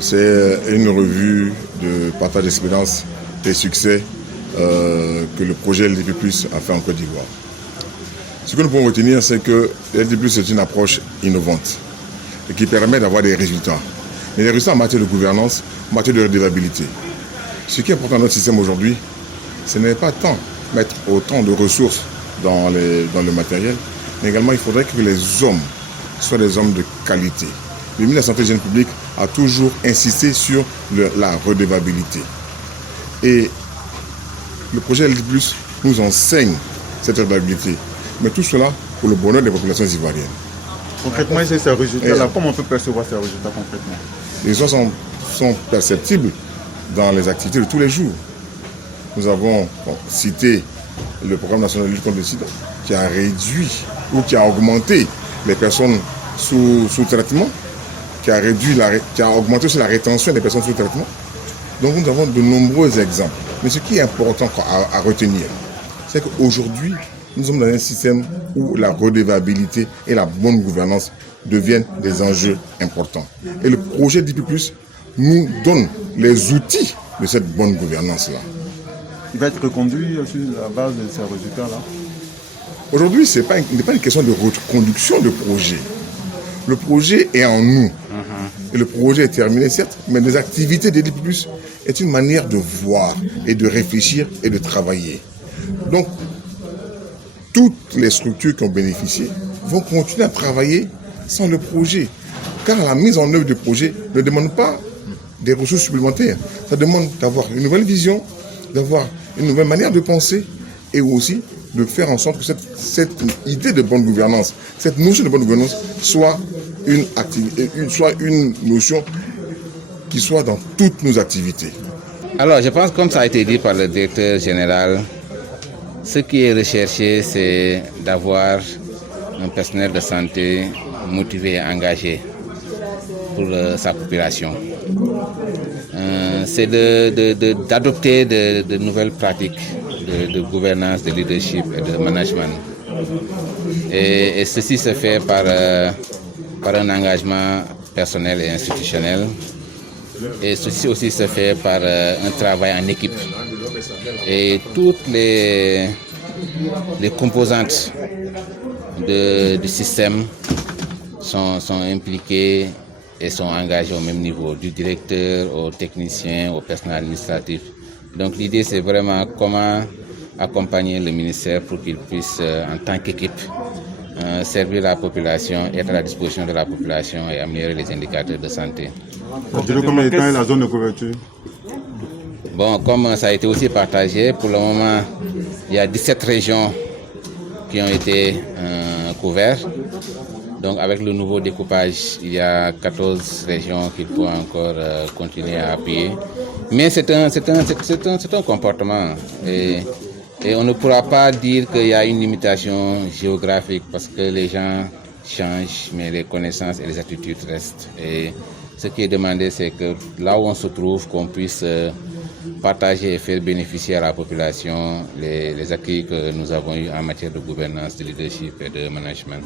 C'est une revue de partage d'expérience et succès que le projet LDP+ a fait en Côte d'Ivoire. Ce que nous pouvons retenir, c'est que LDP+ est une approche innovante et qui permet d'avoir des résultats. Mais des résultats en matière de gouvernance, en matière de redevabilité. Ce qui est important dans notre système aujourd'hui, ce n'est pas tant mettre autant de ressources dans le matériel, mais également il faudrait que les hommes soient des hommes de qualité. Le ministre de la Santé et de l'Hygiène publique a toujours insisté sur la redevabilité. Et le projet LDP+ nous enseigne cette redevabilité. Mais tout cela pour le bonheur des populations ivoiriennes. Concrètement, c'est ces résultats-là. Comment on peut percevoir ces résultats concrètement? Les résultats sont perceptibles dans les activités de tous les jours. Nous avons cité le programme national de lutte contre le sida qui a réduit ou qui a augmenté les personnes sous traitement, qui a augmenté aussi la rétention des personnes sous traitement. Donc nous avons de nombreux exemples. Mais ce qui est important à retenir, c'est qu'aujourd'hui, nous sommes dans un système où la redevabilité et la bonne gouvernance deviennent des enjeux importants. Et le projet LDP+ nous donne les outils de cette bonne gouvernance-là. Il va être reconduit sur la base de ces résultats-là? Aujourd'hui, ce n'est pas une question de reconduction de projet. Le projet est en nous. Et le projet est terminé, certes, mais les activités d'LDP+ est une manière de voir et de réfléchir et de travailler. Donc, toutes les structures qui ont bénéficié vont continuer à travailler sans le projet. Car la mise en œuvre du projet ne demande pas des ressources supplémentaires. Ça demande d'avoir une nouvelle vision, d'avoir une nouvelle manière de penser et aussi de faire en sorte que cette idée de bonne gouvernance, cette notion de bonne gouvernance soit une notion qui soit dans toutes nos activités. Alors, je pense, comme ça a été dit par le directeur général, ce qui est recherché, c'est d'avoir un personnel de santé motivé et engagé pour sa population. C'est d'adopter de nouvelles pratiques de gouvernance, de leadership et de management. Et ceci se fait par un engagement personnel et institutionnel. Et ceci aussi se fait par un travail en équipe. Et toutes les composantes du système sont impliquées et sont engagées au même niveau, du directeur au technicien, au personnel administratif. Donc l'idée, c'est vraiment comment accompagner le ministère pour qu'il puisse, en tant qu'équipe, servir la population, être à la disposition de la population et améliorer les indicateurs de santé. Combien de temps est la zone de couverture? Bon, comme ça a été aussi partagé, pour le moment, il y a 17 régions qui ont été couvertes. Donc avec le nouveau découpage, il y a 14 régions qu'il faut encore continuer à appuyer. Mais c'est un comportement. Et on ne pourra pas dire qu'il y a une limitation géographique parce que les gens changent, mais les connaissances et les attitudes restent. Et ce qui est demandé, c'est que là où on se trouve, qu'on puisse partager et faire bénéficier à la population les acquis que nous avons eus en matière de gouvernance, de leadership et de management.